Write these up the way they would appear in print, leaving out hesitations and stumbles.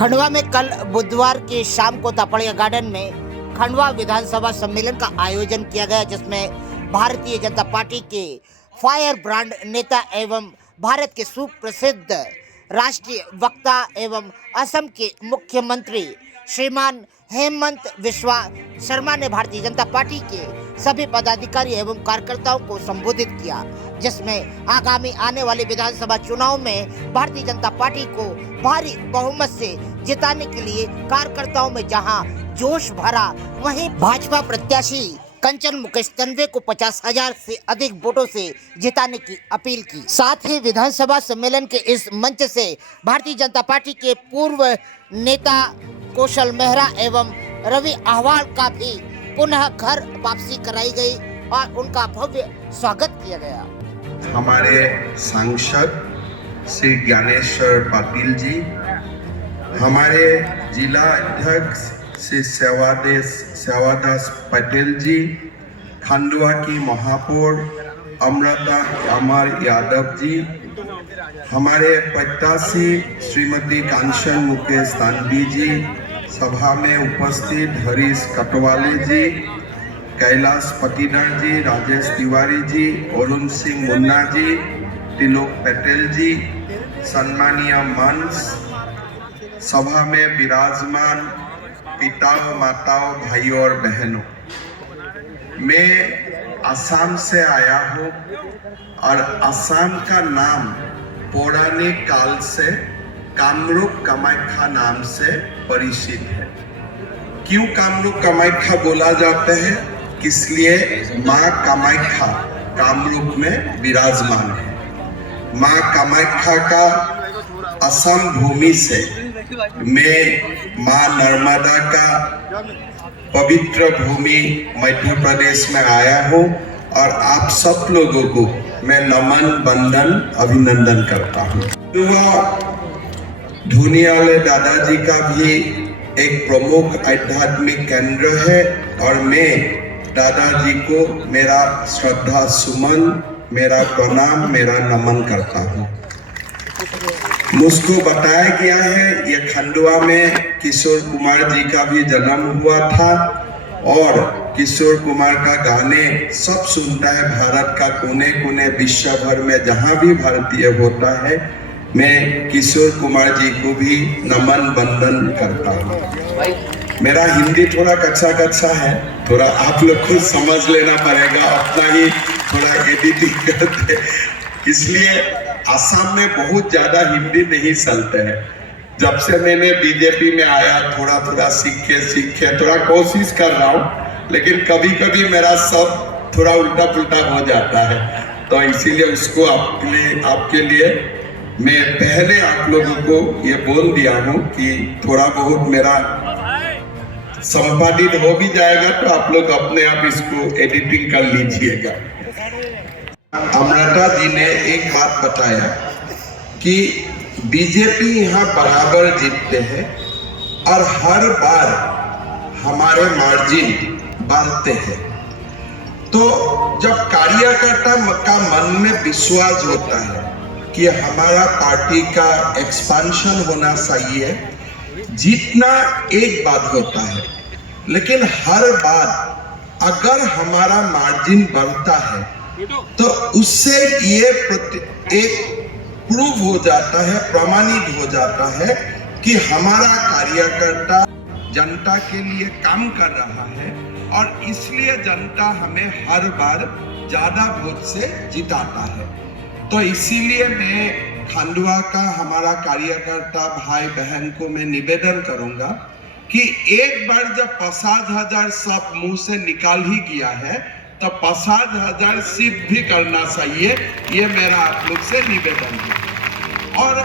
खंडवा में कल बुधवार की शाम को तापड़िया गार्डन में खंडवा विधानसभा सम्मेलन का आयोजन किया गया, जिसमें भारतीय जनता पार्टी के फायर ब्रांड नेता एवं भारत के सुप्रसिद्ध राष्ट्रीय वक्ता एवं असम के मुख्यमंत्री श्रीमान हेमंत बिस्वा शर्मा ने भारतीय जनता पार्टी के सभी पदाधिकारी एवं कार्यकर्ताओं को संबोधित किया, जिसमें आगामी आने वाले विधानसभा चुनाव में भारतीय जनता पार्टी को भारी बहुमत से जिताने के लिए कार्यकर्ताओं में जहां जोश भरा, वहीं भाजपा प्रत्याशी कंचन मुकेश तन्वे को 50,000 से अधिक वोटों से जिताने की अपील की। साथ ही विधानसभा सम्मेलन के इस मंच से भारतीय जनता पार्टी के पूर्व नेता कौशल मेहरा एवं रवि अहवाल का भी पुनः घर वापसी कराई गई और उनका भव्य स्वागत किया गया। हमारे सांसद श्री ज्ञानेश्वर पाटिल जी, हमारे जिला अध्यक्ष श्री सेवादास पटेल जी, खंडवा की महापौर अमृता अमर यादव जी, हमारे प्रत्याशी श्रीमती कंचन मुकेश तन्वी जी, सभा में उपस्थित हरीश कटवाले जी, कैलाश पटीदार जी, राजेश तिवारी जी, अरुण सिंह मुन्ना जी, तिलोक पटेल जी, सम्मानीय मंच, सभा में विराजमान पिताओं, माताओं, भाइयों और बहनों, मैं असम से आया हूँ और असम का नाम पौराणिक काल से कामरूप कामाख्या नाम से परिचित है। क्यों कामरूप कामाख्या बोला जाता है? इसलिए माँ कामाख्या कामरूप में विराजमान है। माँ कामाख्या का असम भूमि से मैं माँ नर्मदा का पवित्र भूमि मध्य प्रदेश में आया हूँ और आप सब लोगों को मैं नमन बंदन अभिनंदन करता हूँ। धुनियाले दादाजी का भी एक प्रमुख आध्यात्मिक केंद्र है और मैं दादाजी को मेरा श्रद्धा सुमन, मेरा प्रणाम, मेरा नमन करता हूँ। मुझको बताया गया है ये खंडवा में किशोर कुमार जी का भी जन्म हुआ था और किशोर कुमार का गाने सब सुनता है भारत का कोने कोने, विश्व भर में जहाँ भी भारतीय होता है, मैं किशोर कुमार जी को भी नमन बंदन करता हूँ। मेरा हिंदी थोड़ा कच्चा है, थोड़ा आप लोग खुद समझ लेना पड़ेगा, अपना ही थोड़ा एडिटिंग करते, इसलिए असम में बहुत ज्यादा हिंदी नहीं चलते हैं। जब से मैंने बीजेपी में आया थोड़ा सीखे थोड़ा कोशिश कर रहा हूँ, लेकिन कभी कभी मेरा सब थोड़ा उल्टा पुल्टा हो जाता है, तो इसीलिए उसको आपके लिए मैं पहले आप लोगों को ये बोल दिया हूँ कि थोड़ा बहुत मेरा संपादित हो भी जाएगा तो आप लोग अपने आप इसको एडिटिंग कर लीजिएगा। अमृता जी ने एक बात बताया कि बीजेपी यहाँ बराबर जीतते हैं और हर बार हमारे मार्जिन बढ़ते हैं। तो जब कार्यकर्ता का मन में विश्वास होता है कि हमारा पार्टी का एक्सपेंशन होना चाहिए, जीतना एक बात होता है, लेकिन हर बार अगर हमारा मार्जिन बढ़ता है तो उससे ये एक प्रूव हो जाता है, प्रमाणित हो जाता है कि हमारा कार्यकर्ता जनता के लिए काम कर रहा है और इसलिए जनता हमें हर बार ज्यादा वोट से जिताता है। तो इसीलिए मैं खंडवा का हमारा कार्यकर्ता भाई बहन को मैं निवेदन करूंगा कि एक बार जब 50,000 सब मुंह से निकाल ही गया है तो 50,000 सिद्ध भी करना चाहिए, ये मेरा आप लोग से निवेदन है। और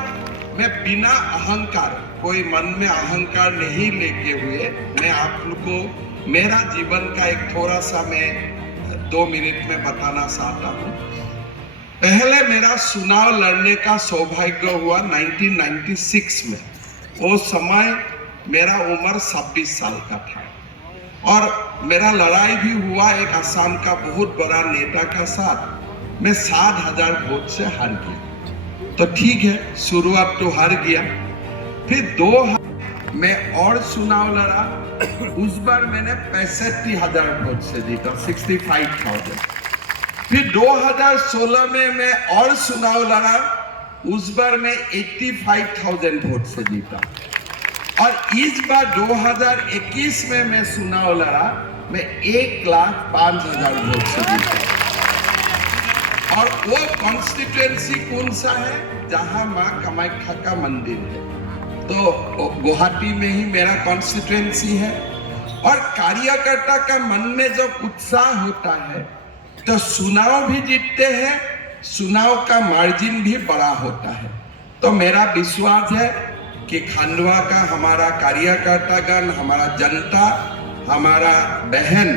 मैं बिना अहंकार, कोई मन में अहंकार नहीं लेके हुए, मैं आप लोग को मेरा जीवन का एक थोड़ा सा मैं 2 मिनट में बताना चाहता हूँ। पहले मेरा चुनाव लड़ने का सौभाग्य हुआ 1996 में। वो समय मेरा उम्र 26 साल का था और मेरा लड़ाई भी हुआ एक असम का बहुत बड़ा नेता का साथ। मैं 7,000 वोट से हार गया। तो ठीक है, शुरुआत तो हार गया, फिर मैं और चुनाव लड़ा, उस बार मैंने 65,000 वोट से जीता, 65,000। फिर 2016 में मैं और चुनाव लड़ा, उस बार मैं 85,000 वोट से जीता। और इस बार 2021 में मैं चुनाव लड़ा, मैं 1,05,000 वोट से जीता। और वो कॉन्स्टिट्यूएंसी कौन सा है? जहां मां कामाख्या का मंदिर है। तो गुवाहाटी में ही मेरा कॉन्स्टिट्यूएंसी है। और कार्यकर्ता का मन में जब उत्साह होता है तो चुनाव भी जीतते हैं, चुनाव का मार्जिन भी बड़ा होता है। तो मेरा विश्वास है कि खंडवा का हमारा कार्यकर्तागण, हमारा जनता, हमारा बहन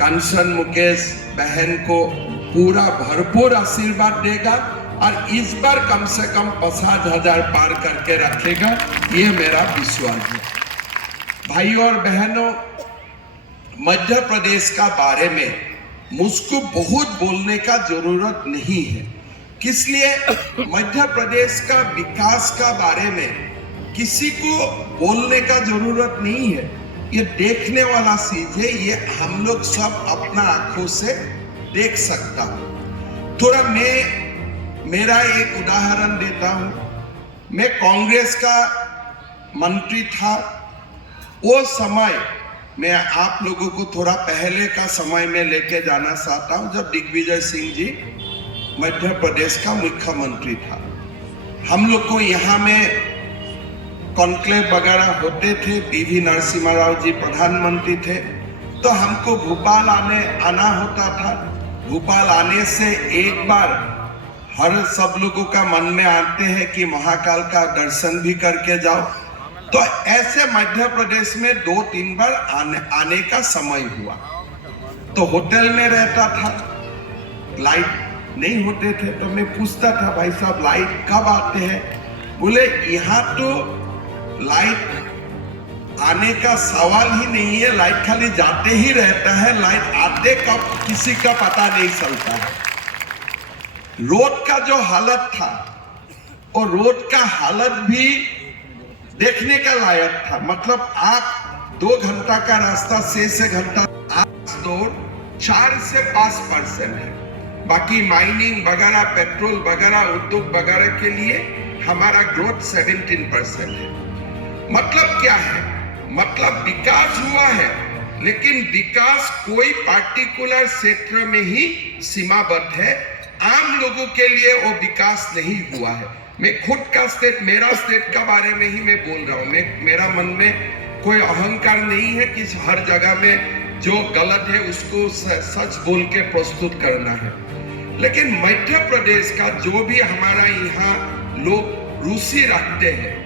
कंचन मुकेश बहन को पूरा भरपूर आशीर्वाद देगा और इस बार कम से कम 50,000 पार करके रखेगा, ये मेरा विश्वास है। भाई और बहनों, मध्य प्रदेश का बारे में मुझको बहुत बोलने का जरूरत नहीं है। किस लिए? मध्य प्रदेश का विकास का बारे में किसी को बोलने का जरूरत नहीं है। ये देखने वाला चीज है, ये हम लोग सब अपना आंखों से देख सकता हूं। थोड़ा मैं मेरा एक उदाहरण देता हूं। मैं कांग्रेस का मंत्री था। वो समय मैं आप लोगों को थोड़ा पहले का समय में लेके जाना चाहता हूं, जब दिग्विजय सिंह जी मध्य प्रदेश का मुख्यमंत्री था। हम लोग को यहाँ में कॉन्क्लेव वगैरह होते थे, पीवी नरसिम्हा राव जी प्रधानमंत्री थे, तो हमको भोपाल आना होता था। भोपाल आने से एक बार हर सब लोगों का मन में आते हैं कि महाकाल का दर्शन भी करके जाओ। तो ऐसे मध्य प्रदेश में 2-3 बार आने का समय हुआ। तो होटल में रहता था, लाइट नहीं होते थे, तो मैं पूछता था, भाई साहब लाइट कब आते हैं? बोले यहाँ तो लाइट आने का सवाल ही नहीं है, लाइट खाली जाते ही रहता है, लाइट आते कब किसी का पता नहीं चलता है। रोड का जो हालत था, और रोड का हालत भी देखने का लायक था। मतलब आप 2 घंटा का रास्ता 6 से घंटा दौड़ 4 से 5% है। बाकी माइनिंग वगैरह, पेट्रोल वगैरह, उद्योग वगैरह के लिए हमारा ग्रोथ 17% है। मतलब क्या है? मतलब विकास हुआ है, लेकिन विकास कोई पार्टिकुलर क्षेत्र में ही सीमाबद्ध है। आम लोगों के लिए वो विकास नहीं हुआ है। मैं खुद का स्टेट, मेरा स्टेट का बारे में ही मैं बोल रहा हूँ। मेरा मन में कोई अहंकार नहीं है कि हर जगह में जो गलत है उसको सच बोल के प्रस्तुत करना है। लेकिन मध्य प्रदेश का जो भी हमारा यहाँ लोग रुचि रखते हैं,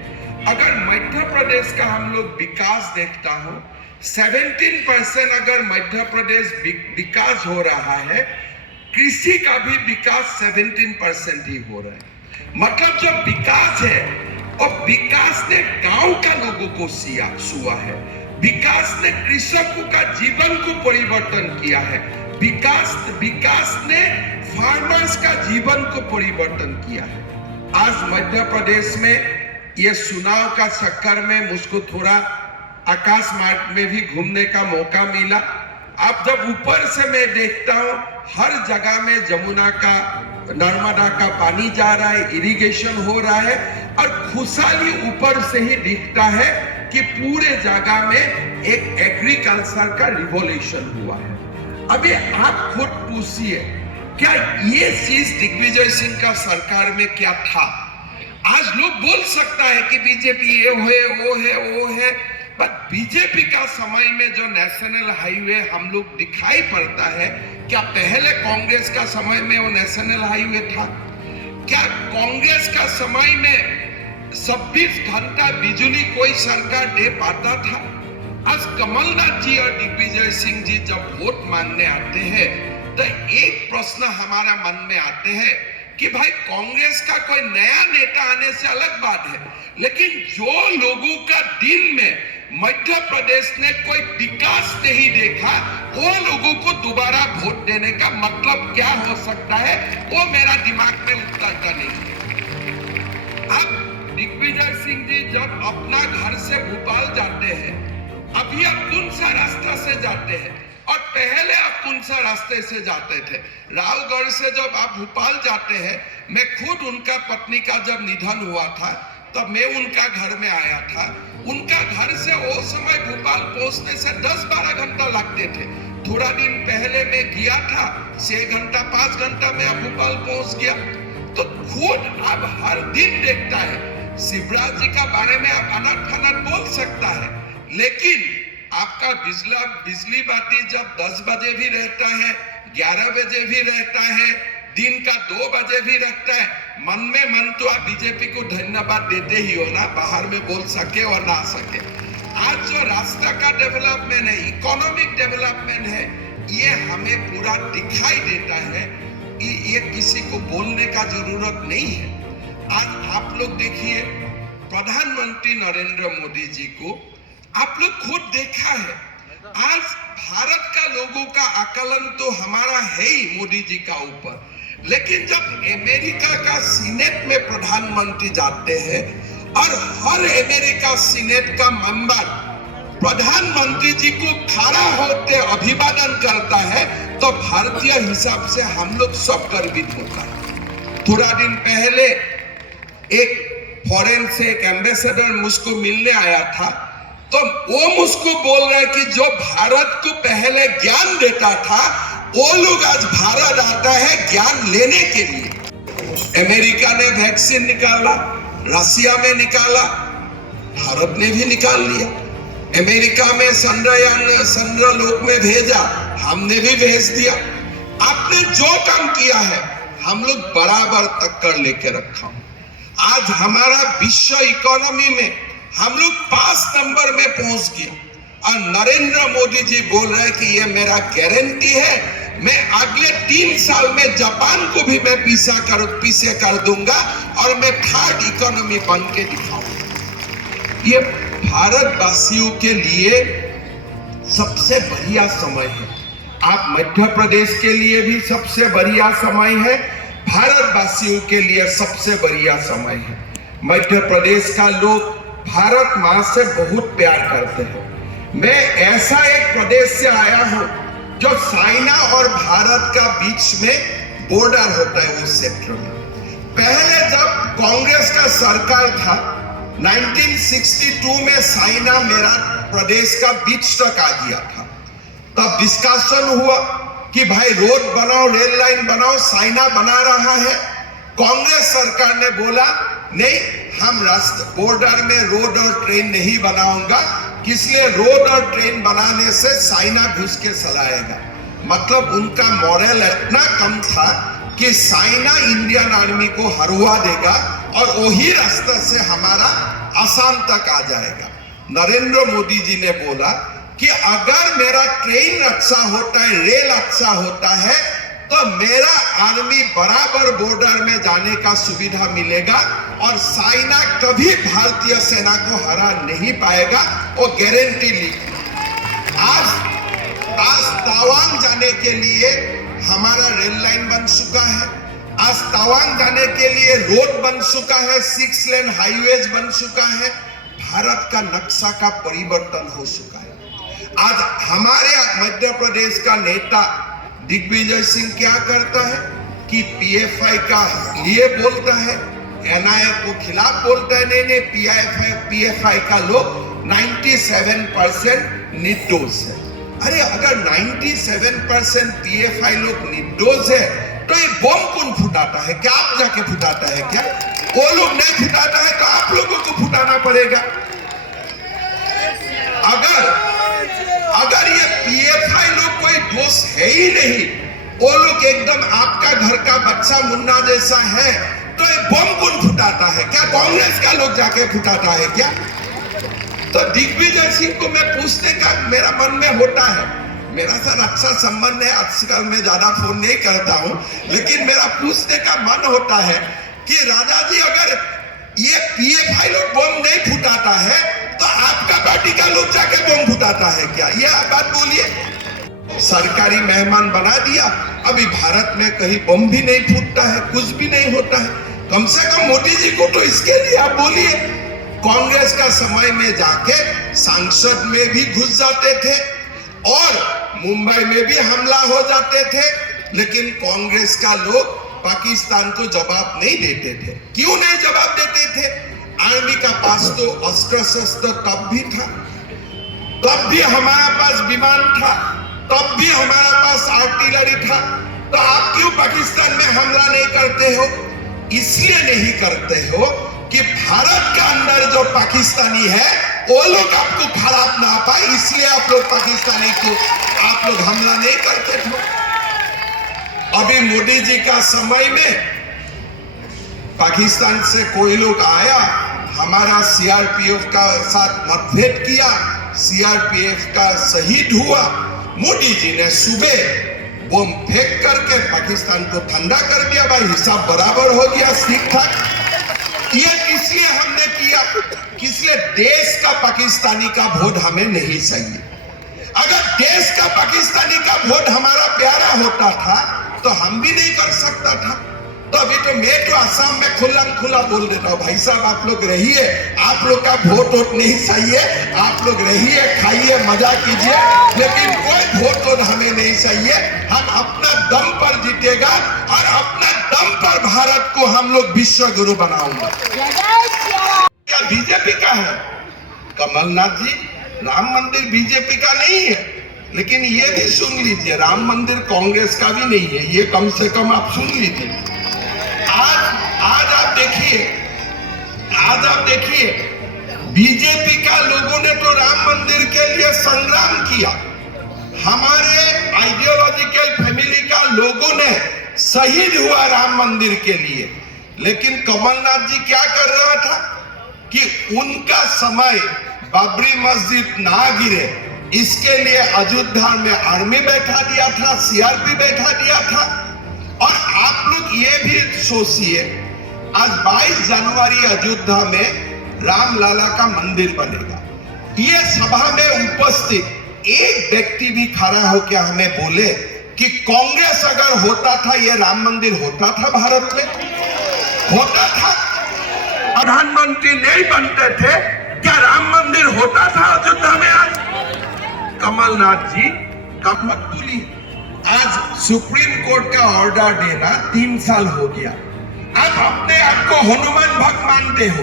अगर मध्य प्रदेश का हम लोग विकास देखता हो, 17% अगर मध्य प्रदेश विकास हो रहा है, कृषि का भी विकास 17% ही हो रहा है। मतलब जो विकास है, और विकास ने गांव का लोगों को छुआ है, विकास ने कृषकों का जीवन को परिवर्तन किया है, विकास ने फार्मर्स का जीवन को परिवर्तन किया है। आज मध्य प्रदेश में ये चुनाव का चक्कर में मुझको थोड़ा आकाश मार्ग में भी घूमने का मौका मिला। अब जब ऊपर से मैं देखता हूँ, हर जगह में जमुना का, नर्मदा का पानी जा रहा है, इरिगेशन हो रहा है, और खुशहाली ऊपर से ही दिखता है कि पूरे जगह में एक एग्रीकल्चर का रिवॉल्यूशन हुआ है। अभी आप खुद पूछिए, क्या ये चीज दिग्विजय सिंह का सरकार में क्या था? आज लोग बोल सकता है कि बीजेपी ये वो है, पर बीजेपी का समय में जो नेशनल हाईवे हम लोग दिखाई पड़ता है, क्या पहले कांग्रेस का समय में वो नेशनल हाईवे था? क्या कांग्रेस का समय में 26 घंटा बिजली कोई सरकार दे पाता था? आज कमलनाथ जी और दिग्विजय सिंह जी जब वोट मांगने आते हैं, तो एक प्रश्न हमारा मन में आते हैं कि भाई कांग्रेस का कोई नया नेता आने से अलग बात है, लेकिन जो लोगों का दिन में मध्य प्रदेश ने कोई विकास नहीं देखा, वो लोगों को दोबारा वोट देने का मतलब क्या हो सकता है, वो मेरा दिमाग में उतरता नहीं है। अब दिग्विजय सिंह जी जब अपना घर से भोपाल जाते हैं, अभी आप कौन सा रास्ता से जाते हैं और पहले आप कौन सा रास्ते से जाते थे? रावगढ़ से जब आप भोपाल जाते हैं, मैं खुद उनका पत्नी का जब निधन हुआ था तब मैं उनका घर में आया था। उनका घर से वो समय भोपाल पहुंचने से 10-12 घंटा लगते थे। थोड़ा दिन पहले मैं गया था, 6 घंटा 5 घंटा में भोपाल पहुंच गया। तो खुद अब हर दिन देखता है। शिवराज जी का बारे में आप अनट फनट बोल सकता है, लेकिन आपका बिजली बाती जब 10 बजे भी रहता है, 11 बजे भी रहता है, दिन का 2 बजे भी रहता है, मन में मन तो आप बीजेपी को धन्यवाद देते ही हो ना, बाहर में बोल सके और ना सके। आज जो रास्ता का डेवलपमेंट है, इकोनॉमिक डेवलपमेंट है, ये हमें पूरा दिखाई देता है। ये किसी को बोलने का जरूरत नहीं है। आज आप लोग देखिए, प्रधानमंत्री नरेंद्र मोदी जी को आप लोग खुद देखा है। आज भारत का लोगों का आकलन तो हमारा है ही मोदी जी का ऊपर, लेकिन जब अमेरिका का सीनेट में प्रधानमंत्री जाते हैं और हर अमेरिका सीनेट का मेंबर प्रधानमंत्री जी को खड़ा होते अभिवादन करता है, तो भारतीय हिसाब से हम लोग सब गर्वित होता है। थोड़ा दिन पहले एक फॉरेन से एक एम्बेसडर मुझको मिलने आया था, तो वो मुझको बोल रहा है कि जो भारत को पहले ज्ञान देता था, वो लोग आज भारत आता है ज्ञान लेने के लिए। अमेरिका ने वैक्सीन निकाला, रशिया में निकाला, भारत ने भी निकाल लिया। अमेरिका में चंद्रलोक में भेजा, हमने भी भेज दिया। आपने जो काम किया है हम लोग बराबर तक कर लेके रखा। आज हमारा विश्व इकोनॉमी में हम लोग 5 नंबर में पहुंच गए और नरेंद्र मोदी जी बोल रहे हैं कि ये मेरा गारंटी है, मैं अगले 3 साल में जापान को भी मैं पीछे कर दूंगा और मैं 3rd इकोनॉमी बन के दिखाऊंगा। ये भारतवासियों के लिए सबसे बढ़िया समय है। आप मध्य प्रदेश के लिए भी सबसे बढ़िया समय है, भारतवासियों के लिए सबसे बढ़िया समय है। मध्य प्रदेश का लोग भारत मां से बहुत प्यार करते हैं। मैं ऐसा एक प्रदेश से आया हूं जो चाइना और भारत का बीच में बॉर्डर होता है। उस क्षेत्र में पहले जब कांग्रेस का सरकार था 1962 में चाइना मेरा प्रदेश का बीच तक आ गया था। तब डिस्कशन हुआ कि भाई रोड बनाओ, रेल लाइन बनाओ, चाइना बना रहा है। कांग्रेस सरकार ने बोला नहीं, हम रास्ते बॉर्डर में रोड और ट्रेन नहीं बनाऊंगा, इसलिए रोड और ट्रेन बनाने से चाइना घुस के चलाएगा। मतलब उनका मॉरल इतना कम था कि चाइना इंडियन आर्मी को हरवा देगा और वही रास्ते से हमारा आसाम तक आ जाएगा। नरेंद्र मोदी जी ने बोला कि अगर मेरा ट्रेन अच्छा होता है, रेल अच्छा होता है, तो मेरा आर्मी बराबर बॉर्डर में जाने का सुविधा मिलेगा और चाइना कभी भारतीय सेना को हरा नहीं पाएगा। वो गारंटी ली। आज तवांग जाने के लिए हमारा रेल लाइन बन चुका है। आज तवांग जाने के लिए रोड बन चुका है, 6 लेन हाईवेज बन चुका है। भारत का नक्शा का परिवर्तन हो चुका है। आज हमारे मध्य प्रदेश का नेता दिग्विजय सिंह क्या करता है कि पीएफआई का लिए बोलता है, एनआईए को खिलाफ बोलता है। नहीं, पीएफआई का लोग 97% निर्दोष है। अरे अगर 97% पीएफआई लोग निर्दोष है तो ये बम कौन फुटाता है? क्या आप जाके फुटाता है क्या? वो लोग नहीं फुटाता है तो आप लोगों को फुटाना पड़ेगा। अगर ये पीएफआई लोग कोई दोष है ही नहीं, वो लोग एकदम आपका घर का बच्चा मुन्ना जैसा है, तो ये बम कौन फुटाता है? क्या कांग्रेस का लोग जाके फुटाता है क्या? तो दिग्विजय सिंह को मैं पूछने का मेरा मन में होता है। मेरा सर अच्छा संबंध है, आजकल मैं ज्यादा फोन नहीं करता हूं, लेकिन मेरा पूछने का मन होता है कि राजा जी अगर ये पीएफआई लोग बम नहीं फुटाता है तो आपका पार्टी का लोग जाके बम फुटाता है क्या? ये आप बात बोलिए। सरकारी मेहमान बना दिया, अभी भारत में कहीं बम भी नहीं फूटता है, कुछ भी नहीं होता है। कम से कम मोदी जी को तो इसके लिए आप बोलिए। कांग्रेस का समय में जाके सांसद में भी घुस जाते थे और मुंबई में भी हमला हो जाते थे, लेकिन कांग्रेस का लोग पाकिस्तान को जवाब नहीं देते थे। क्यों नहीं जवाब देते थे? आर्मी का पास तो अस्त्र शस्त्र तब भी था, तब भी हमारा पास विमान था, तब भी हमारा पास आर्टिलरी था। तो आप क्यों पाकिस्तान में हमला नहीं करते हो? इसलिए नहीं करते हो कि भारत के अंदर जो पाकिस्तानी है वो लोग आपको खराब ना पाए, इसलिए आप लोग पाकिस्तानी को आप लोग हमला नहीं करते थे। अभी मोदी जी का समय में पाकिस्तान से कोई लोग आया, हमारा सीआरपीएफ का साथ मतभेद किया, सीआरपीएफ का शहीद हुआ। मोदी जी ने सुबह बम फेंक करके पाकिस्तान को ठंडा कर दिया। भाई हिसाब बराबर हो गया, ठीक ठाक। ये किसलिए हमने किया? किसलिए? देश का पाकिस्तानी का वोट हमें नहीं चाहिए। अगर देश का पाकिस्तानी का वोट हमारा प्यारा होता था तो हम भी नहीं कर सकता था। तो अभी तो मैं तो असम में खुला बोल देता हूँ, भाई साहब आप लोग रहिए, आप लोग का वोट नहीं चाहिए, आप लोग रहिए, खाइए, मजा कीजिए, लेकिन कोई वोट हमें नहीं चाहिए। हम अपना दम पर जीतेगा और अपना दम पर भारत को हम लोग विश्व गुरु बनाऊंगा। क्या बीजेपी का है? कमलनाथ जी, राम मंदिर बीजेपी का नहीं है, लेकिन ये भी सुन लीजिए, राम मंदिर कांग्रेस का भी नहीं है, ये कम से कम आप सुन लीजिए। आज आप देखिए बीजेपी का लोगों ने तो राम मंदिर के लिए संग्राम किया, हमारे आइडियोलॉजिकल फैमिली का लोगों ने शहीद हुआ राम मंदिर के लिए। लेकिन कमलनाथ जी क्या कर रहा था कि उनका समय बाबरी मस्जिद ना गिरे इसके लिए अयोध्या में आर्मी बैठा दिया था, सीआरपी बैठा दिया था। और आप लोग ये भी सोचिए, आज 22 जनवरी अयोध्या में राम लाला का मंदिर बनेगा। ये सभा में उपस्थित एक व्यक्ति भी खड़ा होकर हमें बोले कि कांग्रेस अगर होता था ये राम मंदिर होता था भारत में? होता था? प्रधानमंत्री नहीं बनते थे क्या राम मंदिर होता था अयोध्या में? आज कमलनाथ जी कब मत बोली। आज सुप्रीम कोर्ट का ऑर्डर देना 3 साल हो गया, आप अपने आप को हनुमान भक्त मानते हो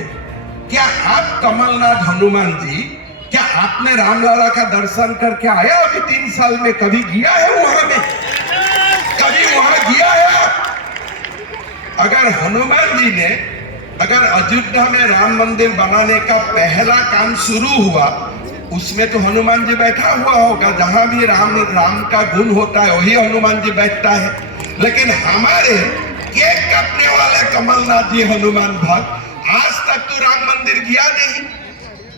क्या? आप कमलनाथ हनुमान जी, क्या आपने रामलला का दर्शन करके आया अभी 3 साल में? कभी गया है वहां में? कभी वहां गया है? अगर हनुमान जी ने अगर अयोध्या में राम मंदिर बनाने का पहला काम शुरू हुआ, उसमें तो हनुमान जी बैठा हुआ होगा, जहां भी राम का गुण होता है वही हनुमान जी बैठता है। लेकिन हमारे केक काटने वाले कमलनाथ जी हनुमान भक्त आज तक तो राम मंदिर गया नहीं।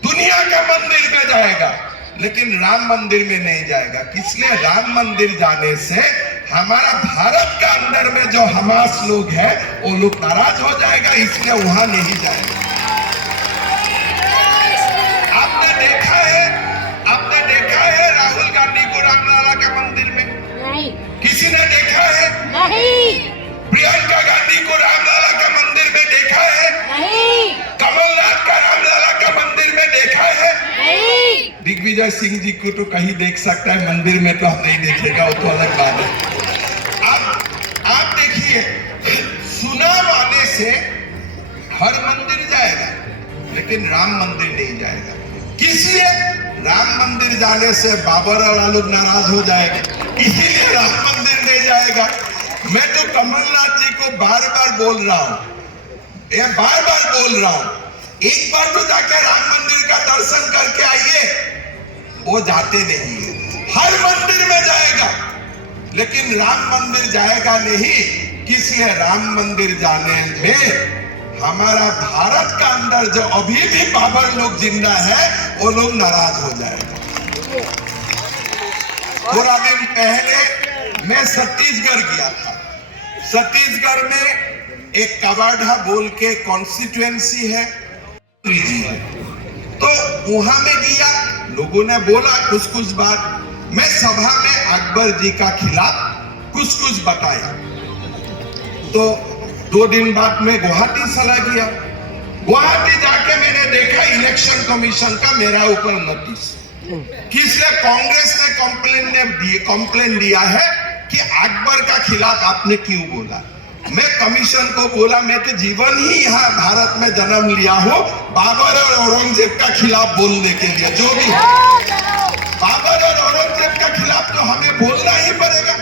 दुनिया का मंदिर में जाएगा लेकिन राम मंदिर में नहीं जाएगा। इसलिए राम मंदिर जाने से हमारा भारत का अंदर में जो हमास लोग हैं वो लोग नाराज हो जाएगा, इसलिए वहां नहीं जाएगा। आपने देखा है राहुल गांधी को रामलला का मंदिर में? नहीं। किसी ने देखा है? नहीं। प्रियंका गांधी को रामलला का मंदिर में देखा है? नहीं। कमलनाथ का रामलला का मंदिर में देखा है? नहीं। दिग्विजय सिंह जी को तो कहीं देख सकता है, मंदिर में तो हम नहीं देखेगा, वो तो अलग बात है। आप देखिए, चुनाव आने से हर मंदिर जाएगा लेकिन राम मंदिर नहीं जाएगा। किसलिए? राम मंदिर जाने से बाबर वाला लोग नाराज हो जाएगा, इसीलिए राम मंदिर नहीं जाएगा। मैं तो कमलनाथ जी को बार बार बोल रहा हूं, एक बार तो जाके राम मंदिर का दर्शन करके आइए। वो जाते नहीं है, हर मंदिर में जाएगा लेकिन राम मंदिर जाएगा नहीं। किसी राम मंदिर जाने में हमारा भारत का अंदर जो अभी भी बाबर लोग जिंदा है वो लोग नाराज हो जाएगा। थोड़ा दिन पहले मैं छत्तीसगढ़ गया था। छत्तीसगढ़ में एक कवाड़ा बोल के कॉन्स्टिट्यूएंसी है, तो वहां में गया, लोगों ने बोला कुछ बात, मैं सभा में अकबर जी का खिलाफ कुछ बताया। तो 2 दिन बाद मैं गुवाहाटी चला गया। गुवाहाटी जाके मैंने देखा इलेक्शन कमीशन का मेरा ऊपर नोटिस, किसने कांग्रेस ने कंप्लेन दिया है कि अकबर का खिलाफ आपने क्यों बोला। मैं कमीशन को बोला मैं तो जीवन ही यहाँ भारत में जन्म लिया हूँ बाबर और औरंगजेब का खिलाफ बोलने के लिए, जो भी बाबर और औरंगजेब का खिलाफ तो हमें बोलना ही पड़ेगा।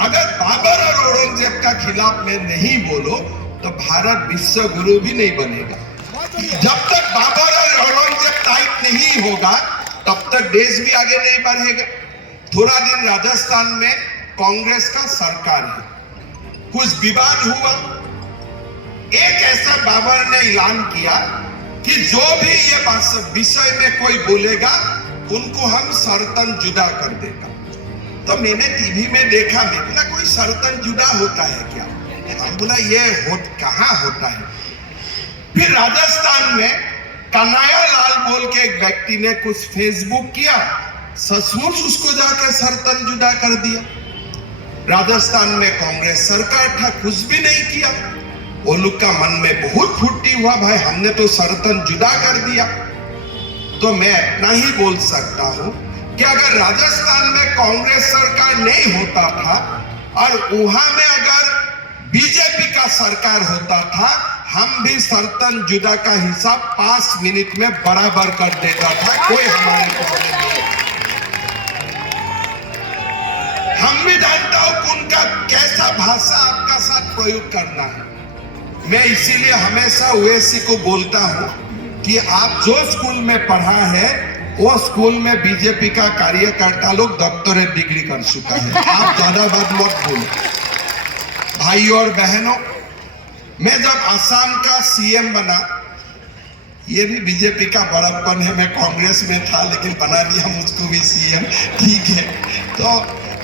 अगर बाबर और औरंगजेब का खिलाफ में नहीं बोलो तो भारत विश्व गुरु भी नहीं बनेगा। जब तक बाबर और औरंगजेब टाइप नहीं होगा तब तक देश भी आगे नहीं बढ़ेगा। थोड़ा दिन राजस्थान में कांग्रेस का सरकार है, कुछ विवाद हुआ। एक ऐसा बाबर ने ऐलान किया कि जो भी ये विषय में कोई बोलेगा उनको हम सरतन जुदा कर देगा। तो मैंने टीवी में देखा, मैं बोला कोई सरतन जुदा होता है क्या? हम बोला ये कहाँ होता है। फिर राजस्थान में कन्हैया लाल बोल के एक व्यक्ति ने कुछ फेसबुक किया, सचमुच उसको जाके सरतन जुदा कर दिया। राजस्थान में कांग्रेस सरकार था, कुछ भी नहीं किया। वो लोग का मन में बहुत फुर्ती हुआ, भाई हमने तो सरतन जुदा कर दिया। तो मैं इतना ही बोल सकता हूं कि अगर राजस्थान में कांग्रेस सरकार नहीं होता था और वहां में अगर बीजेपी का सरकार होता था, हम भी सरतन जुदा का हिसाब 5 मिनट में बराबर कर देता था, कोई हमारे प्रॉब्लम नहीं। हम भी जानता हूं कि उनका कैसा भाषा आपका साथ प्रयोग करना है। मैं इसीलिए हमेशा ओवैसी को बोलता हूं कि आप जो स्कूल में पढ़ा है वो स्कूल में बीजेपी का कार्यकर्ता लोग डॉक्टरेट डिग्री कर चुका है। आप ज्यादा बात मत बोलो। भाई और बहनों, मैं जब असम का सीएम बना, ये भी बीजेपी का बड़प्पन है, मैं कांग्रेस में था लेकिन बना दिया मुझको भी सीएम, ठीक है। तो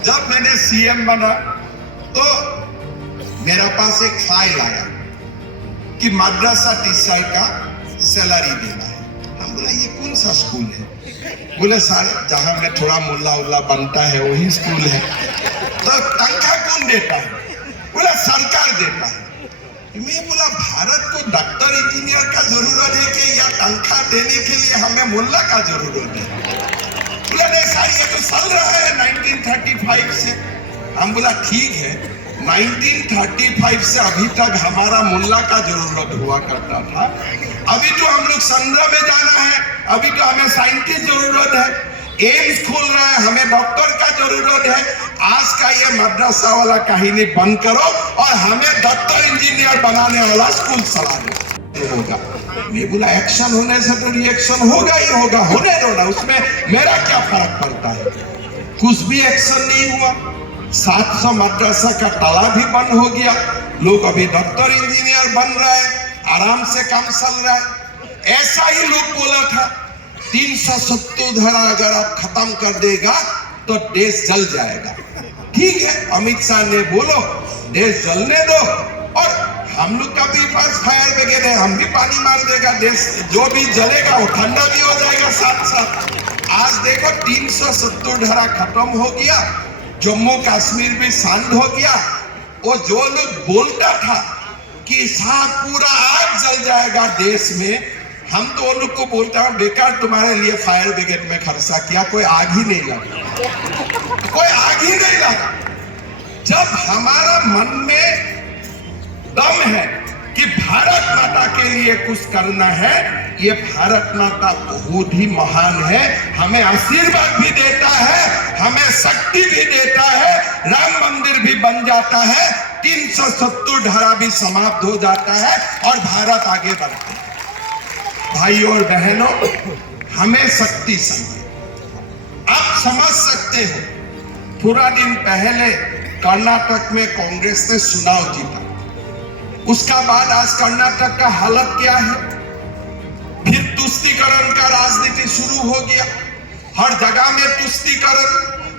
जब मैंने सीएम बना तो मेरा पास एक फाइल आया कि मद्रासा टीचर का सैलरी देना है। हम बोला ये कौन सा स्कूल है? बोले सर जहां में थोड़ा मुल्ला उल्ला बनता है वही स्कूल है। तो तनख्वाह कौन देता है? बोला सरकार देता है। मैं बोला भारत को डॉक्टर इंजीनियर का जरूरत है कि या तनख्वाह देने के लिए हमें मुल्ला का जरूरत है? बोला नहीं सर ये तो चल रहा है 1935 से। हम बोला ठीक है, 1935 से अभी तक हमारा मुल्ला का जरूरत हुआ करता था। अभी तो हम लोग संद्रा में जाना है, अभी तो हमें साइंटिस्ट जरूरत है, एम्स खोल रहा है, हमें डॉक्टर का जरूरत है। आज का ये मद्रासा वाला कहानी बंद करो और हमें डॉक्टर इंजीनियर बनाने वाला स्कूल चला दो होगा। ये बोला एक्शन होने से तो रिएक्शन होगा ही होगा, होने दो ना, उसमें मेरा क्या फर्क पड़ता है। कुछ भी एक्शन नहीं हुआ। 700 मद्रासा का ताला भी बंद हो गया, लोग अभी डॉक्टर इंजीनियर बन रहे हैं, आराम से काम चल रहा है। ऐसा ही लोग बोला था 370 धारा अगर आप खत्म कर देगा तो देश जल जाएगा। ठीक है, अमित शाह ने बोलो देश जलने दो, और हम लोग का भी पास फायर ब्रिगेड है, हम भी पानी मार देगा, देश जो भी जलेगा वो ठंडा भी हो जाएगा साथ साथ। आज देखो 370 धारा खत्म हो गया, जम्मू कश्मीर भी शांत हो गया। वो जो लोग बोलता था कि साहब पूरा आग जल जाएगा देश में, हम तो वो लोग को बोलता हूं बेकार तुम्हारे लिए फायर ब्रिगेड में खर्चा किया, कोई आग ही नहीं लगा, कोई आग ही नहीं लगा। जब हमारा मन में दम है कि भारत माता के लिए कुछ करना है, ये भारत माता बहुत ही महान है, हमें आशीर्वाद भी देता है, हमें शक्ति भी देता है, राम मंदिर भी बन जाता है, 370 धारा भी समाप्त हो जाता है और भारत आगे बढ़ता है। भाई और बहनों, हमें शक्ति चाहिए। आप समझ सकते हो, थोड़ा दिन पहले कर्नाटक में कांग्रेस ने चुनाव जीता, उसका बाद आज कर्नाटक का हालत क्या है? फिर तुष्टीकरण का राजनीति शुरू हो गया, हर जगह में तुष्टीकरण।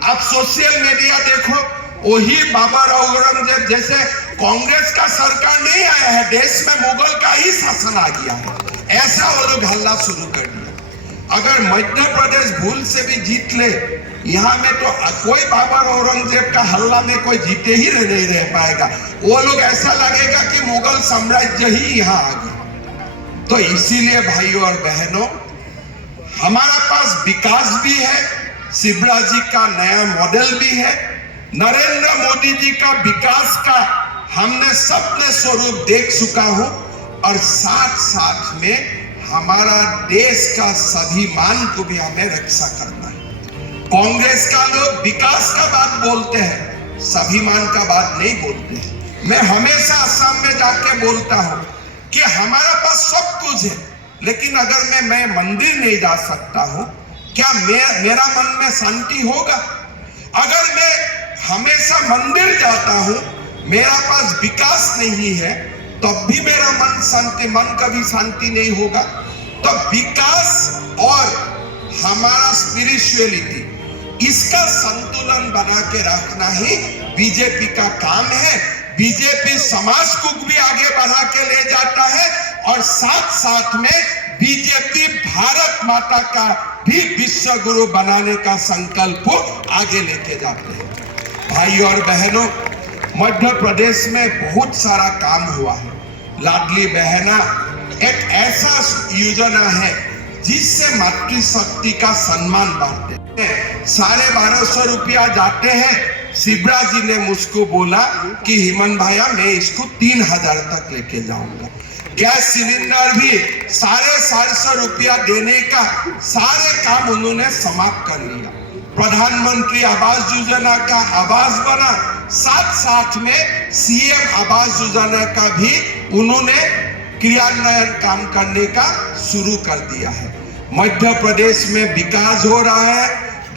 आप सोशल मीडिया देखो, वही बाबर औरंगजेब जैसे कांग्रेस का सरकार नहीं आया है, देश में मुगल का ही शासन आ गया है, ऐसा वो लोग हल्ला शुरू कर दिया। अगर मध्य प्रदेश भूल से भी जीत ले यहाँ में तो कोई बाबर औरंगजेब का हल्ला में कोई जीते ही नहीं रह पाएगा। वो लोग ऐसा लगेगा कि मुगल साम्राज्य ही यहाँ आ गया। तो इसीलिए भाइयों और बहनों, हमारा पास विकास भी है, शिवराज जी का नया मॉडल भी है, नरेंद्र मोदी जी का विकास का हमने सबने स्वरूप देख चुका हूं, और साथ साथ में हमारा देश का स्वाभिमान को भी हमें रक्षा करना है। कांग्रेस का लोग विकास का बात बोलते हैं, स्वाभिमान का बात नहीं बोलते हैं। मैं हमेशा असम में जाके बोलता हूं कि हमारा पास सब कुछ है, लेकिन अगर मैं मंदिर नहीं जा सकता हूं, क्या मेरा मन में शांति होगा? अगर मैं हमेशा मंदिर जाता हूं, मेरा पास विकास नहीं है, तब भी मेरा मन कभी शांति नहीं होगा। तो विकास और हमारा स्पिरिचुअलिटी, इसका संतुलन बना के रखना ही बीजेपी का काम है। बीजेपी समाज को भी आगे बढ़ा के ले जाता है, और साथ साथ में बीजेपी भारत माता का भी विश्व गुरु बनाने का संकल्प आगे लेके जाते हैं। भाइयों और बहनों, मध्य प्रदेश में बहुत सारा काम हुआ है। लाडली बहना एक ऐसा योजना है जिससे मातृशक्ति का सम्मान बढ़ते हैं। 1250 रुपया जाते हैं। शिवराज जी ने मुझको बोला कि हिमन भैया मैं इसको 3000 तक लेके जाऊंगा। गैस सिलेंडर भी 450 रुपया देने का सारे काम उन्होंने समाप्त कर लिया। प्रधानमंत्री आवास योजना का आवास बना, साथ साथ में सीएम आवास योजना का भी उन्होंने क्रियान्वयन काम करने का शुरू कर दिया है। मध्य प्रदेश में विकास हो रहा है,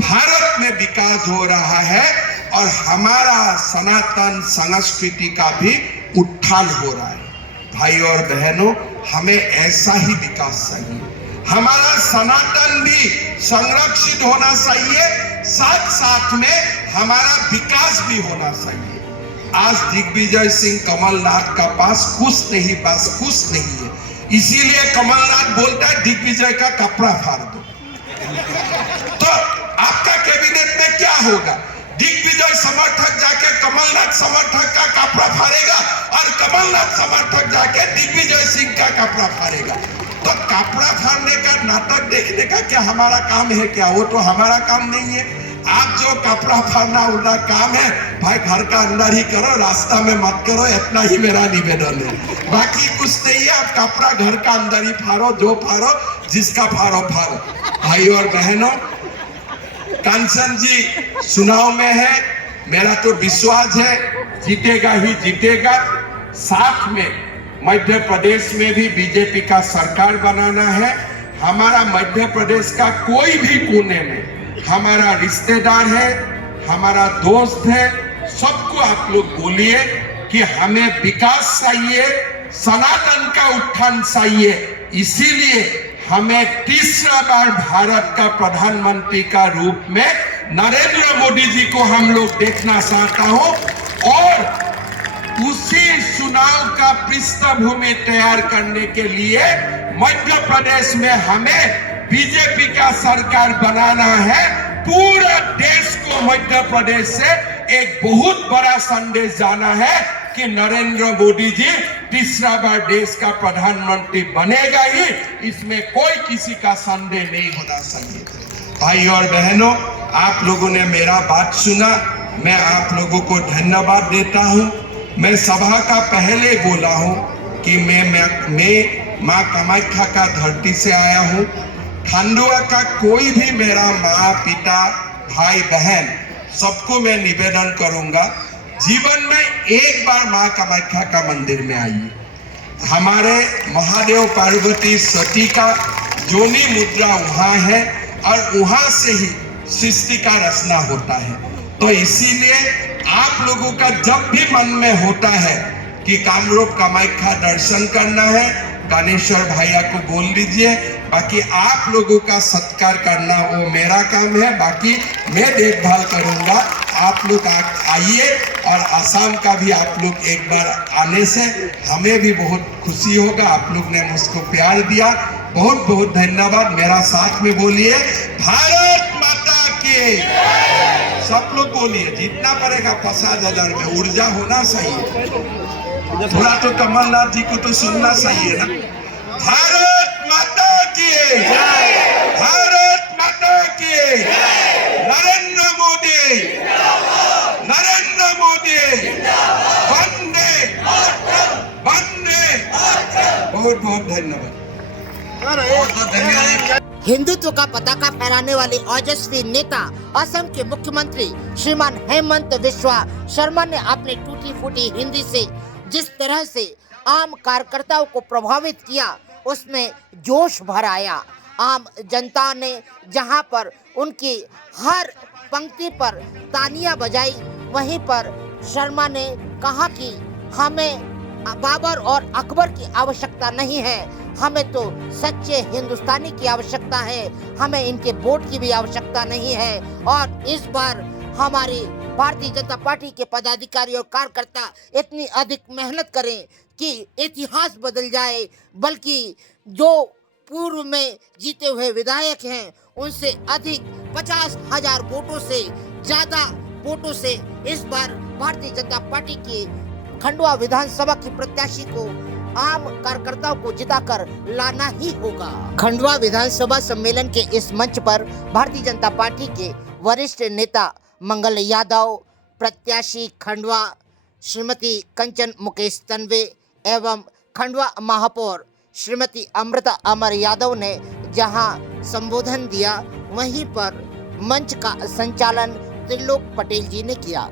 भारत में विकास हो रहा है, और हमारा सनातन संस्कृति का भी उत्थान हो रहा है। भाइयों और बहनों, हमें ऐसा ही विकास चाहिए। हमारा सनातन भी संरक्षित होना चाहिए, साथ साथ में हमारा विकास भी होना चाहिए। आज दिग्विजय सिंह कमलनाथ का पास कुछ नहीं है, इसीलिए कमलनाथ बोलता है दिग्विजय का कपड़ा फाड़ दो। तो आपका कैबिनेट में क्या होगा? दिग्विजय समर्थक जाके कमलनाथ समर्थक का कपड़ा फाड़ेगा, और कमलनाथ समर्थक जाके दिग्विजय सिंह का कपड़ा फाड़ेगा। तो कपड़ा फाड़ने का नाटक देखने का क्या हमारा काम है क्या? वो तो हमारा काम नहीं है। आप जो कपड़ा फाड़ना उनका काम है, भाई घर का अंदर ही करो, रास्ता में मत करो, इतना ही मेरा निवेदन है। बाकी कुछ नहीं है, आप कपड़ा घर का अंदर ही फाड़ो, जो फाड़ो, जिसका फाड़ो। भाइयों और बहनों, कंचन जी चुनाव में है, मेरा तो विश्वास है जीतेगा ही जीतेगा। साथ में मध्य प्रदेश में भी बीजेपी का सरकार बनाना है। हमारा मध्य प्रदेश का कोई भी कोने में हमारा रिश्तेदार है, हमारा दोस्त है, सबको आप लोग बोलिए कि हमें विकास चाहिए, सनातन का उत्थान चाहिए। इसीलिए हमें तीसरा बार भारत का प्रधानमंत्री का रूप में नरेंद्र मोदी जी को हम लोग देखना चाहता हूं, और उसी चुनाव का पृष्ठभूमि तैयार करने के लिए मध्य प्रदेश में हमें बीजेपी का सरकार बनाना है। पूरा देश को मध्य प्रदेश से एक बहुत बड़ा संदेश जाना है कि नरेंद्र मोदी जी तीसरा बार देश का प्रधानमंत्री बनेगा ही, इसमें कोई किसी का संदेह नहीं होना चाहिए। भाइयों और बहनों, आप लोगों ने मेरा बात सुना, मैं आप लोगों को धन्यवाद देता हूं। मैं सभा का पहले बोला हूं कि मैं माँ कामाख्या का धरती से आया हूं। खंडवा का कोई भी मेरा माँ पिता भाई बहन सबको मैं निवेदन करूंगा, जीवन में एक बार माँ कामाख्या का मंदिर में आइए। हमारे महादेव पार्वती सती का योनि मुद्रा वहाँ है, और वहाँ से ही सृष्टि का रचना होता है। तो इसीलिए आप लोगों का जब भी मन में होता है कि कामरूप कामाख्या दर्शन करना है, गणेश्वर भैया को बोल दीजिए। बाकी आप लोगों का सत्कार करना वो मेरा काम है, बाकी मैं देखभाल करूंगा। आप लोग आइए, और आसाम का भी आप लोग एक बार आने से हमें भी बहुत खुशी होगा। आप लोग ने मुझको प्यार दिया, बहुत बहुत धन्यवाद। मेरा साथ में बोलिए, भारत माता की सब लोग बोलिए, जीतना पड़ेगा 50,000 में। ऊर्जा होना चाहिए थोड़ा, तो कमलनाथ जी को तो सुनना चाहिए ना। भारत माता की, भारत माता की, नरेंद्र मोदी, नरेंद्र मोदी, वंदे वंदे। बहुत बहुत धन्यवाद। हिंदुत्व का पताका फहराने वाले ओजस्वी नेता असम के मुख्यमंत्री श्रीमान हेमंत बिस्वा शर्मा ने अपनी टूटी फूटी हिंदी से जिस तरह से आम कार्यकर्ताओं को प्रभावित किया, उसमें जोश भर आया। आम जनता ने जहां पर उनकी हर पंक्ति पर तालियां बजाई, वहीं पर शर्मा ने कहा कि हमें बाबर और अकबर की आवश्यकता नहीं है, हमें तो सच्चे हिंदुस्तानी की आवश्यकता है, हमें इनके वोट की भी आवश्यकता नहीं है। और इस बार हमारी भारतीय जनता पार्टी के पदाधिकारी और कार्यकर्ता इतनी अधिक मेहनत करें कि इतिहास बदल जाए, बल्कि जो पूर्व में जीते हुए विधायक हैं उनसे अधिक 50,000 वोटों से ज्यादा वोटों से इस बार भारतीय जनता पार्टी की खंडवा विधानसभा की प्रत्याशी को आम कार्यकर्ताओं को जिताकर लाना ही होगा। खंडवा विधानसभा सम्मेलन के इस मंच पर भारतीय जनता पार्टी के वरिष्ठ नेता मंगल यादव, प्रत्याशी खंडवा श्रीमती कंचन मुकेश तन्वे एवं खंडवा महापौर श्रीमती अमृता अमर यादव ने जहां संबोधन दिया, वहीं पर मंच का संचालन त्रिलोक पटेल जी ने किया।